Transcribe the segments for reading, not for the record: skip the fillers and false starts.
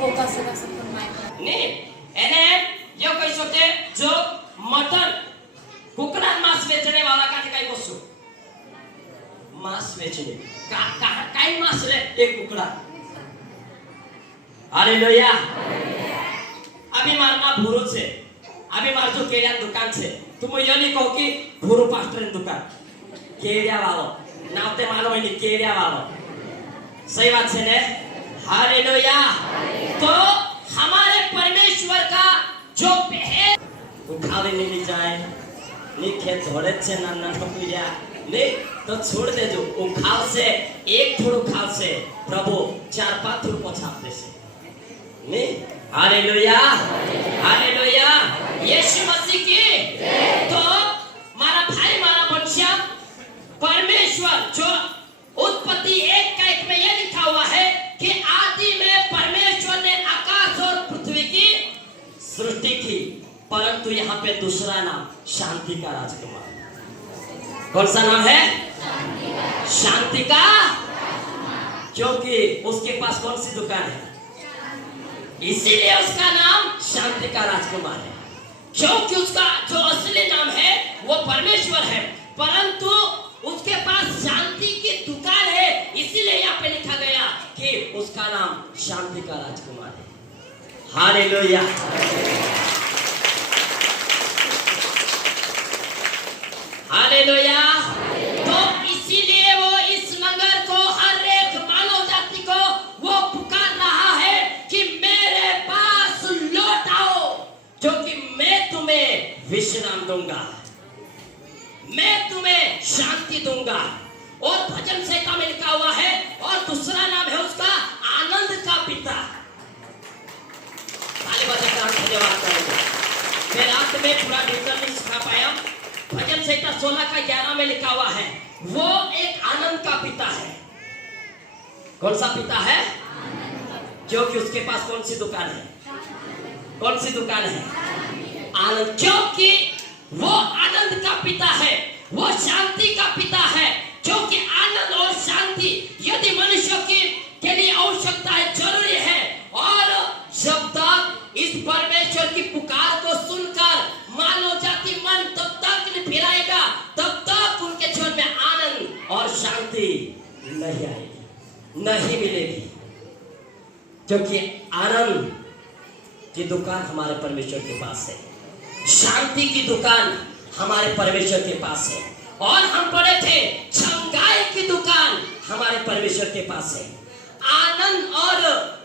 नहीं એને यो कही सोचे जो मटन कुकड़ा मांस बेचने वाला का कई वस्तु मांस बेचने कई मांस ले एक कुकड़ा हालेलुया अभी मारना भूरो से अभी मार जो केड़िया दुकान से तुम यो नहीं कहो कि भूरो पास्टर दुकान केड़िया वालों नावते मानो नहीं केड़िया वालों सही बात से ने हालेलुया तो हमारे परमेश्वर का जो है उठावे नहीं जाए नहीं खेत झोड़े से ना ना टपलिया नहीं तो छोड़ दे जो उखाल से एक थोड़ा उखाल से प्रभु 4-5 थोड़ा पछाप दे से नहीं हालेलुया हालेलुया यीशु मसीह की तो मारा भाई मारा बच्चा परमेश्वर जो उत्पत्ति 1:1 में यह लिखा हुआ है कि आदि में परमेश्वर ने आकाश और पृथ्वी की सृष्टि की परंतु यहाँ पे दूसरा नाम शांति का राजकुमार कौन सा नाम है शांति का क्योंकि उसके पास कौन सी दुकान है इसीलिए उसका नाम शांति का राजकुमार है क्योंकि उसका जो असली नाम है वो परमेश्वर है परंतु उसके पास शांति की दुकान है इसीलिए यहाँ पे लिखा गया कि उसका नाम शांति का राजकुमार है हालेलुया हालेलुया तो इसीलिए वो इस नगर को हर एक मानव जाति को वो पुकार रहा है कि मेरे पास लौट आओ क्योंकि मैं तुम्हें विश्राम दूंगा मैं तुम्हें शांति दूंगा और भजन संहिता में लिखा हुआ है और दूसरा नाम है उसका आनंद का पिता ताली बजाकर धन्यवाद करेंगे मैं रात में पूरा डिटेल नहीं सिखा पाया भजन संहिता 16:11 में लिखा हुआ है वो एक आनंद का पिता है कौन सा पिता है क्योंकि उसके पास कौन सी दुकान है कौन सी दुकान है आनंद क्योंकि वो आनंद का पिता है वो शांति का पिता है क्योंकि आनंद और शांति यदि मनुष्य के लिए आवश्यकता है जरूरी है और जब तक इस परमेश्वर की पुकार को सुनकर मानव जाति मन तब तक नहीं फिराएगा तब तक उनके जीवन में आनंद और शांति नहीं आएगी नहीं मिलेगी क्योंकि आनंद की दुकान हमारे परमेश्वर के पास है शांति की दुकान हमारे परमेश्वर के पास है और हम पढ़े थे छंगाई की दुकान हमारे परमेश्वर के पास है आनंद और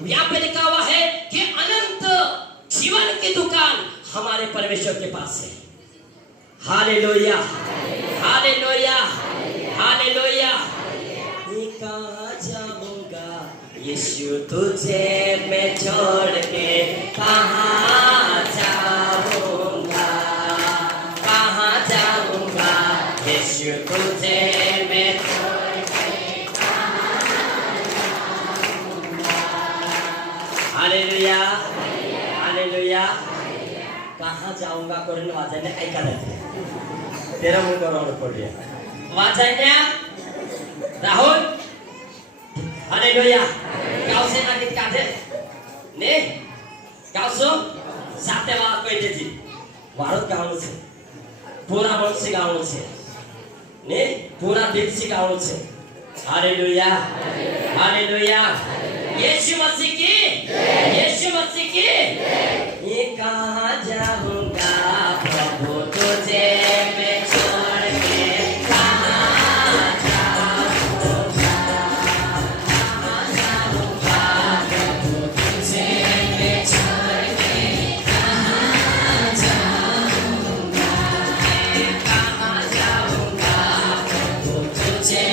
यहाँ पे लिखा हुआ है कि अनंत जीवन की दुकान हमारे परमेश्वर के पास है हालेलुया हालेलुया हालेलुया मैं कहाँ जाऊंगा यीशु तुझे मैं छोड़ के कहाँ जाऊंगा यीशु तुझे मैं छोड़ के कहाँ जाऊंगा हालेलुया हालेलुया कहाँ जाऊंगा कोरिन वाजाने ऐका देते तेरा मुंह करो पड़िया वाजाने राहुल हालेलुया गाँव से ना गीत काटे ने गाँव सो साथे वाला कोई देती भारत गाँव से पूरा वर्ष से गाँव से ने पूरा दिन से गाँव से हालेलुया हालेलुया यीशु मसीह की ये कहाँ जाऊंगा प्रभु तुझे मैं छोड़ के कहाँ जाऊंगा प्रभु तुझे मैं छोड़ के कहाँ जाऊंगा प्रभु तुझे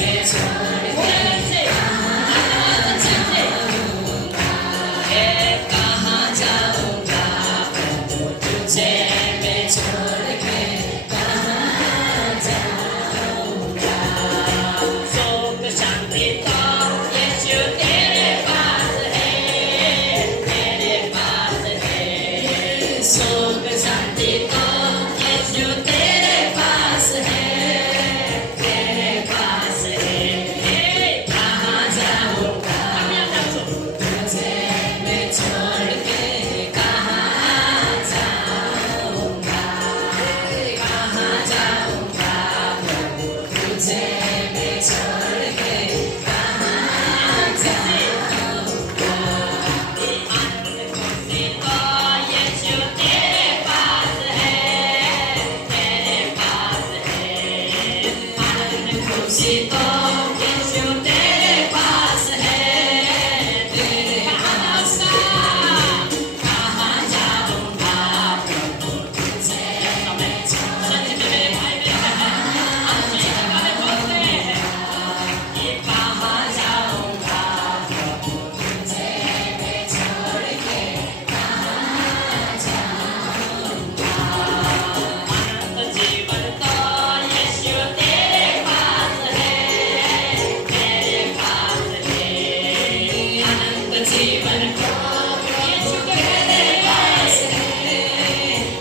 मैं छोड़ के कहाँ जाऊंगा यीशु के तेरे पास है,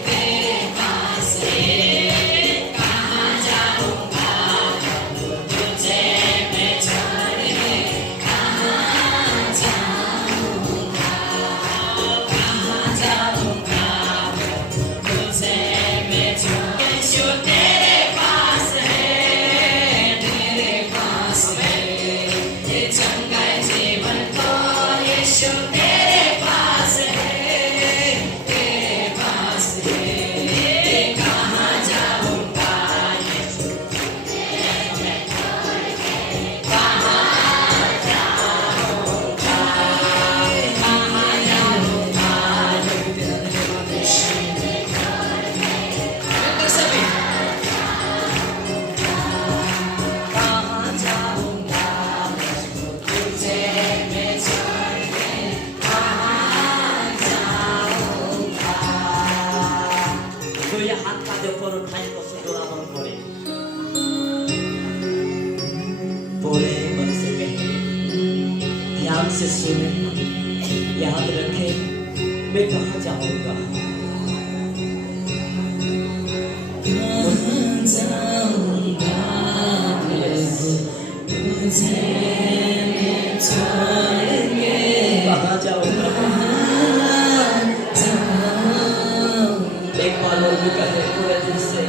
तेरे पास है, कहाँ जाऊंगा तुझे मैं छोड़ के, कहाँ जाऊंगा, कहाँ जाऊंगा तुझे मैं छोड़ के। यीशु तेरे पास है, तेरे पास है, ये चंगा जीवन को यीशु तेरे पास है, तेरे पास है, कहाँ जाऊंगा यीशु मैं छोड़ के, कहाँ जाऊंगा, कहाँ जाऊंगा यीशु मैं छोड़ के। सभी कहाँ जाऊंगा तुझे मैं छोड़ के, कहाँ जाऊंगा। तो ये हाथ कांधे ऊपर उठाए तो सुधोरा बंद करे, पूरे मन से कहे, ध्यान से सुने, याद रखे, मैं कहाँ जाऊंगा, कहाँ जाऊंगा तुझे मैं छोड़ के, कहाँ जाऊंगा, एक बार और भी कहे पूरे दिल से,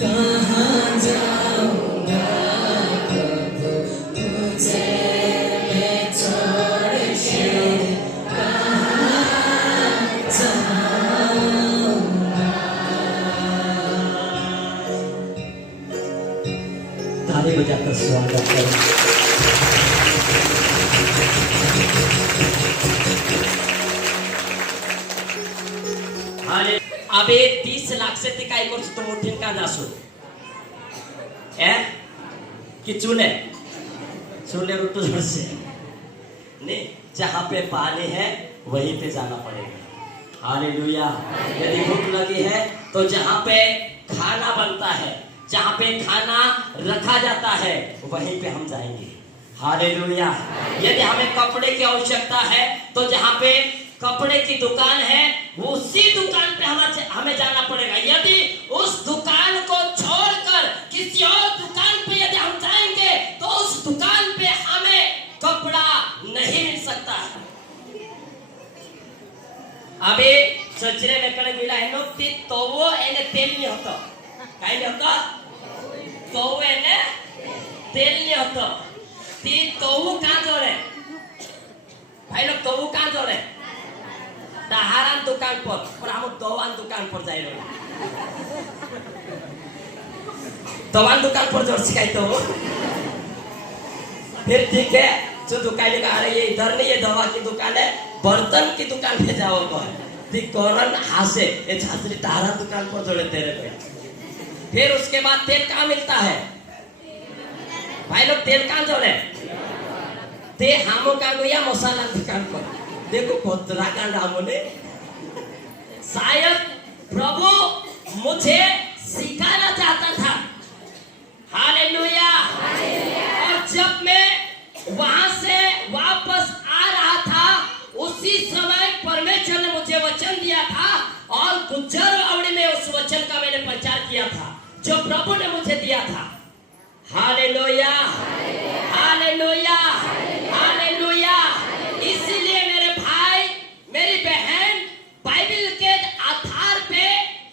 कहाँ जाऊंगा तुझे मैं छोड़ के, कहाँ जाऊंगा। ताली बजाकर स्वागत करें। अबे 30 लाख से काय करছো तो मोठीन का जासो कि चूल्हे रुटो जोर से नहीं, जहाँ पे पानी है वहीं पे जाना पड़ेगा। हालेलुया। यदि भूख लगी है तो जहाँ पे खाना बनता है, जहाँ पे खाना रखा जाता है वहीं पे हम जाएंगे। हालेलुया। यदि हमें कपड़े की आवश्यकता है तो जहाँ पे कपड़े की दुकान है वो उसी दुकान पे हमें जाना पड़ेगा। यदि उस दुकान को छोड़कर किसी और दुकान पे यदि हम जाएंगे तो उस दुकान पे हमें कपड़ा नहीं मिल सकता है। अभी सचरे में कल मिला है लोग तो वो एने तेल नहीं होता, काय नहीं होता, तो वो एने तेल नहीं होता, तो वो कहाँ जोड़े भाई लोग, तो वो कहाँ जोड़े दहारान दुकान पर हम दवान दुकान पर जाए रहे, दवान दुकान पर जोड़ सिखाई तो फिर ठीक है, जो दुकान का आ रही है इधर नहीं, ये दवा की दुकान है, बर्तन की दुकान पे जाओ को ठीक कौन हासे ये छात्री दहारान दुकान पर जोड़े तेरे को। फिर उसके बाद तेल कहाँ मिलता है भाई लोग, तेल कहाँ जोड़े ते हमो का गया मसाला दुकान पर, देखो कोतरा का नाम ने शायद प्रभु मुझे सिखाना चाहता था। हालेलुया। और जब मैं वहां से वापस आ रहा था उसी समय परमेश्वर ने मुझे वचन दिया था और गुज्जर अवड़ी में उस वचन का मैंने प्रचार किया था जो प्रभु ने मुझे दिया था। Hallelujah, hallelujah, hallelujah. इसलिए मेरे भाई मेरी बहन, बाइबल के आधार पे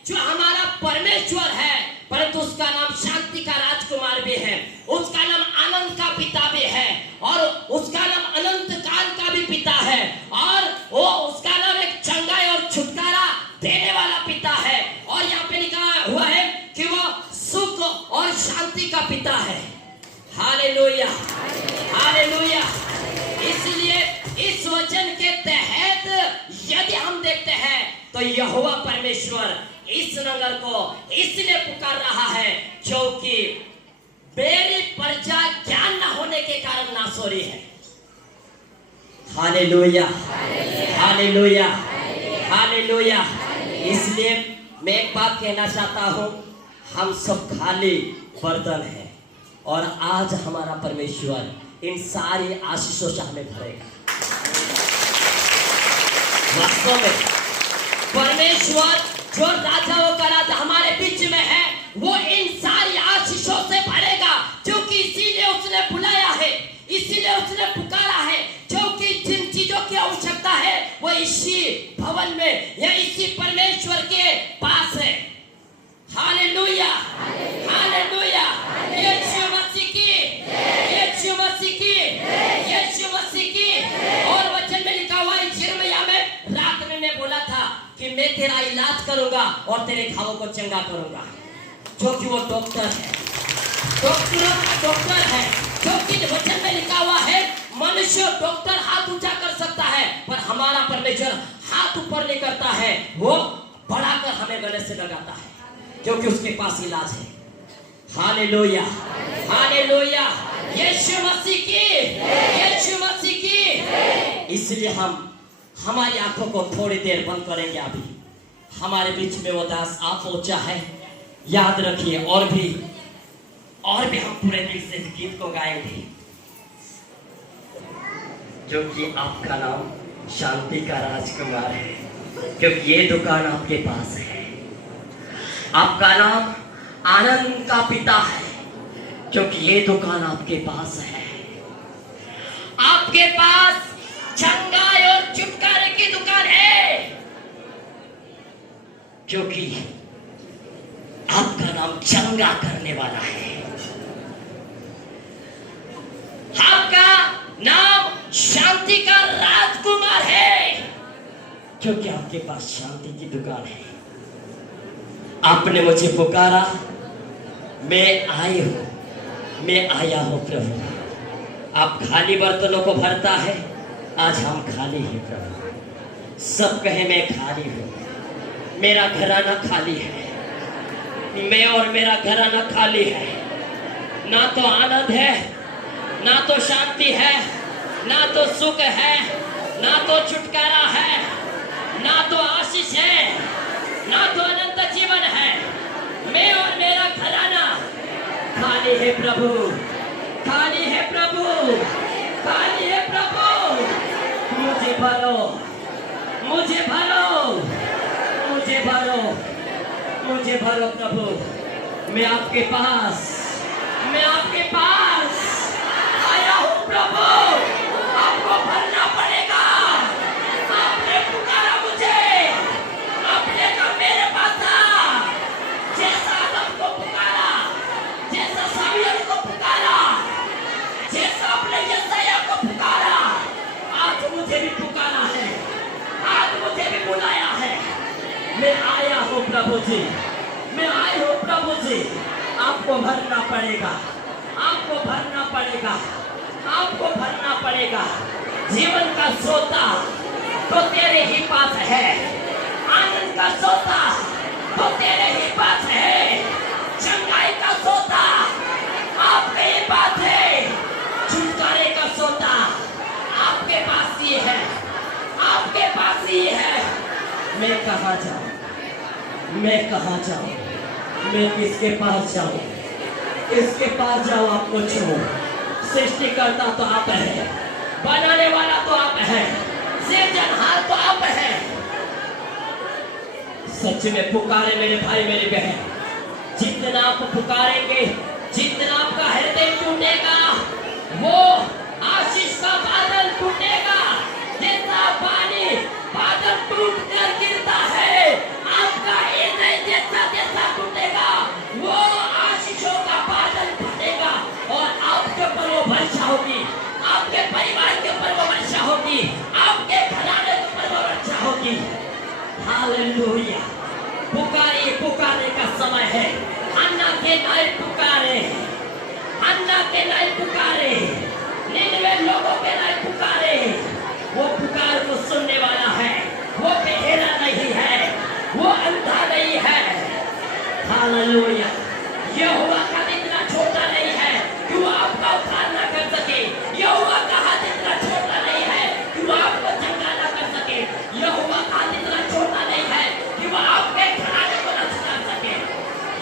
जो हमारा परमेश्वर है, परंतु उसका नाम शांति का राजकुमार भी है, उसका नाम आनंद का पिता भी है और उसका नाम अनंत काल का भी पिता है और वो उसका नाम एक चंगाई और छुटकारा देने वाला पिता है। और यहाँ पे लिखा हुआ है कि वो सुख और शांति का पिता है। Hallelujah, hallelujah. इसलिए इस वचन के तहत यदि हम देखते हैं तो यहोवा परमेश्वर इस नगर को इसलिए पुकार रहा है क्योंकि मेरी प्रजा ज्ञान न होने के कारण नाश हो रही है। Hallelujah, hallelujah, hallelujah. इसलिए मैं एक बात कहना चाहता हूं, हम सब खाली बर्तन हैं और आज हमारा परमेश्वर इन सारी आशीषों से हमें भरेगा। वास्तव में परमेश्वर जो राजाओं का राजा हमारे बीच में है, वो इन सारी आशीषों से भरेगा, क्योंकि इसीलिए उसने बुलाया है, इसीलिए उसने पुकारा है, क्योंकि जिन चीजों की आवश्यकता है वो इसी भवन में या इसी परमेश्वर के पास है। हालेलुया, हालेलुया, यीशु मसीह की, यीशु मसीह की, यीशु मसीह की। और वचन में लिखा हुआ है, यिर्मयाह में रात में मैं बोला था कि मैं तेरा इलाज करूंगा और तेरे घावों को चंगा करूंगा, क्योंकि वो डॉक्टर है, डॉक्टरों का डॉक्टर है। क्योंकि वचन में लिखा हुआ है, मनुष्य डॉक्टर हाथ ऊंचा कर सकता है, पर हमारा परमेश्वर हाथ ऊपर नहीं करता है, वो बढ़ाकर हमें गले से लगाता है, क्योंकि उसके पास इलाज है। हालेलुया, हालेलुया, यीशु मसीह की, यीशु मसीह की। इसलिए हम हमारी आंखों को थोड़ी देर बंद करेंगे। अभी हमारे बीच में वो दास आप पहुंचा है, याद रखिए। और भी हम पूरे दिल से गीत को गाएंगे, जो कि आपका नाम शांति का राजकुमार है, क्योंकि ये दुकान आपके पास है। आपका नाम आनंद का पिता है, क्योंकि ये दुकान आपके पास है। आपके पास चंगाई और छुटकारे की दुकान है, क्योंकि आपका नाम चंगा करने वाला है। आपका नाम शांति का राजकुमार है, क्योंकि आपके पास शांति की दुकान है। आपने मुझे पुकारा, मैं आई हूं, मैं आया हूं प्रभु। आप खाली बर्तनों को भरता है, आज हम खाली हैं प्रभु। सब कहे मैं खाली हूं, मेरा घराना खाली है, मैं और मेरा घराना खाली है। ना तो आनंद है, ना तो शांति है, ना तो सुख है, ना तो छुटकारा है, ना तो आशीष है, ना तो अनंत जीवन है। मैं और मेरा घराना खाली है प्रभु, खाली है प्रभु, खाली है प्रभु। मुझे भरो, मुझे भरो, मुझे भरो, मुझे भरो प्रभु। मैं आपके पास, मैं आपके पास आया हूँ प्रभु। आपको भरना पड़ेगा। आपने पुकारा मुझे, आपने कहा मेरे पास आ। जैसा सबको पुकारा, जैसा सामुएल को पुकारा, जैसा आपने यशायाह को पुकारा, आज मुझे भी पुकारा है, आज मुझे भी बुलाया है। मैं आया हूँ प्रभु जी, मैं आई हूँ प्रभु जी। आपको भरना पड़ेगा, आपको भरना पड़ेगा, आपको भरना पड़ेगा। जीवन का सोता तो तेरे ही पास है, आनंद का सोता तो तेरे ही पास है, चंगाई का सोता आपके ही पास है, छुटकारे का सोता आपके पास ही है, आपके पास ही है। मैं कहाँ जाऊँ, मैं कहाँ जाऊँ, मैं किसके पास जाऊँ, किसके पास जाऊँ आपको छूऊं। सृष्टिकर्ता तो आप है, बनाने वाला तो आप है, सृजनहार तो आप है। सच में पुकारे मेरे भाई मेरी बहन, जितना आप पुकारेंगे, जितना आपका हृदय टूटेगा, वो आशीष का बादल टूटेगा। जैसा पानी बादल टूट कर गिरता है, आपका हृदय जैसा जैसा टूटेगा, वो आशीषों का बादल फटेगा और आपके ऊपर वो वर्षा होगी, आपके परिवार के ऊपर वो वर्षा होगी, आपके घराने के ऊपर वो वर्षा होगी। हालेलुया। पुकारिए, पुकारने का समय है। हन्ना के नाई पुकारे, हन्ना के नाई पुकारे, निनवे लोगों के नाई पुकारे। वो पुकार को सुनने वाला है, वो बहेरा नहीं है, वो अंधा नहीं है। हालेलुया। यहोवा का हाथ इतना छोटा नहीं है कि वो आपका उद्धार ना कर सके। यहोवा का हाथ इतना छोटा नहीं है कि वो आपको चंगा ना कर सके। यहोवा का हाथ इतना छोटा नहीं है कि वो आपके घराने को न सुधार सके।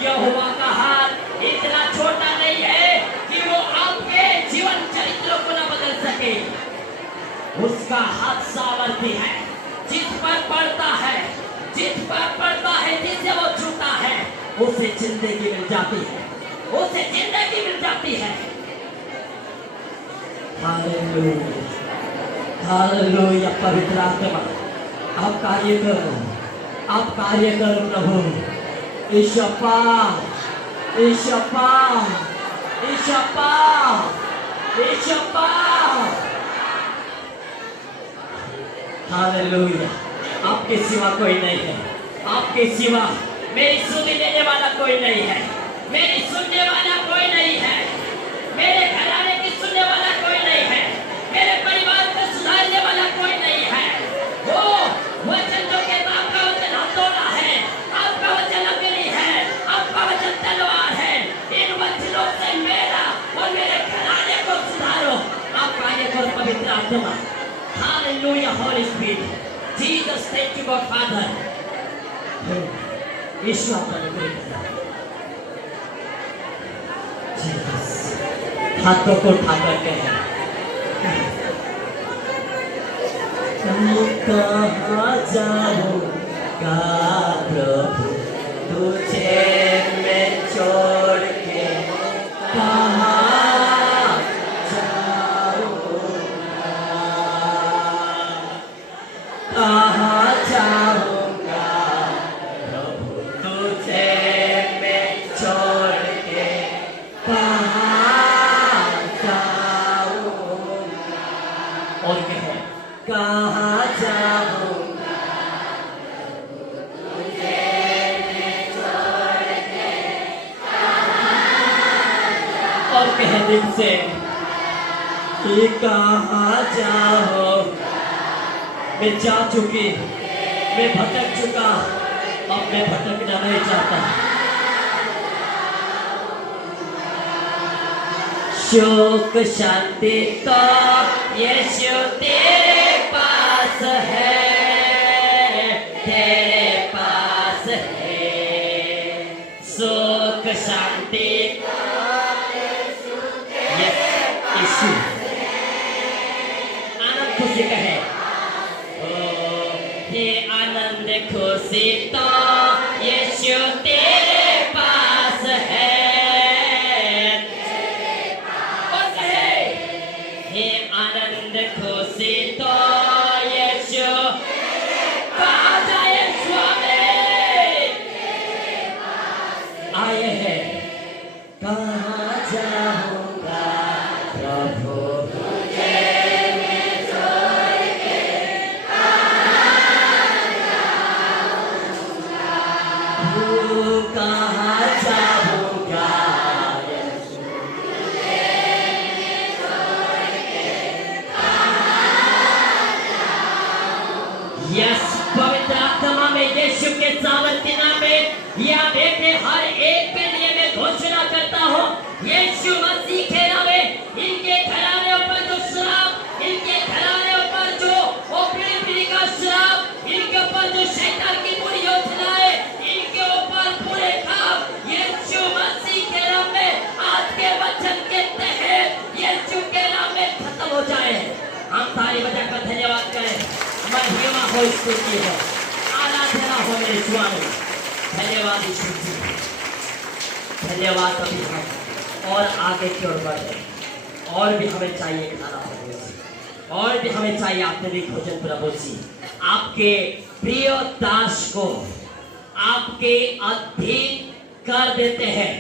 यहोवा का हाथ इतना छोटा नहीं है कि वो आपके जीवन चरित्र को न बदल सके। उसका हाथ सामर्थी है, जिस पर पड़ता है, जिससे वो छूता है, उसे जिंदगी मिल जाती है, उसे जिंदगी मिल जाती है। Hallelujah, hallelujah. पवित्र आत्मा आप कार्य करो, आप कार्य करो प्रभु। ईशप्पा, ईशप्पा, ईशप्पा, ईशप्पा। हालेलुया। आपके सिवा कोई नहीं है, आपके सिवा मेरी सुधि देने वाला कोई नहीं है, मेरी सुनने वाला कोई नहीं है, मेरे घराने की सुनने वाला कोई नहीं है, मेरे परिवार को सुधारने वाला कोई नहीं है। वो वचन जो किताब का वचन हथौड़ा है, आपका वचन अग्नि है, आपका वचन तलवार है। इन वचनों से मेरा और मेरे घराने को सुधारो। आप कार्य करो पवित्र आत्मा। Hallelujah, holy spirit. Jesus, thank you God father. ईश्वर हाथों को उठा करके है। कहाँ जाऊंगा प्रभु तुझे मैं छोड़ के, कहाँ जाऊंगा, कहाँ जाऊंगा प्रभु तुझे मैं छोड़ के, कहाँ जाऊंगा। और क्या है? कहाँ जाऊंगा तुझे मैं छोड़ के, और कह दिल से कि कहाँ जाऊंगा। मैं जा चुकी, मैं भटक चुका, अब मैं भटकना नहीं चाहता। सुख शांति तो यीशु तेरे पास है, तेरे पास है। सुख शांति यीशु, आनंद खुशी कहे, हे आनंद खुशी तो यीशु तेरे पास है, और कहे हे आनंद खुशी तो यीशु। कहाँ जाए स्वामी, आए हैं। कहाँ जाऊंगा प्रभु तुझे मैं छोड़ के, कहाँ जाऊंगा यीशु तुझे मैं छोड़ के, यस पवित्र आत्मा में यीशु के सामर्थ्य नाम में या बेटे हर एक के लिए मैं घोषणा करता हूँ, यीशु मसीह के नाम में इनके घराने पर जो श्राप, इनके घराने पर जो पीढ़ी का श्राप, इनके ऊपर जो शैतान की बुरी योजनाएं, इनके ऊपर पूरे काम यीशु मसीह के नाम में आज के वचन के तहत यीशु के नाम में खत्म हो जाए। हम ताली बजाकर धन्यवाद करें। महिमा हो स्तुति हो, आराधना हो मेरे स्वामी। धन्यवाद यीशु जी, धन्यवाद। अभी हम और आगे की ओर बढ़े, और भी हमें चाहिए खाना प्रभु जी, और भी हमें चाहिए आत्मिक भोजन प्रभु जी। आपके प्रिय दास को आपके अधीन कर देते हैं।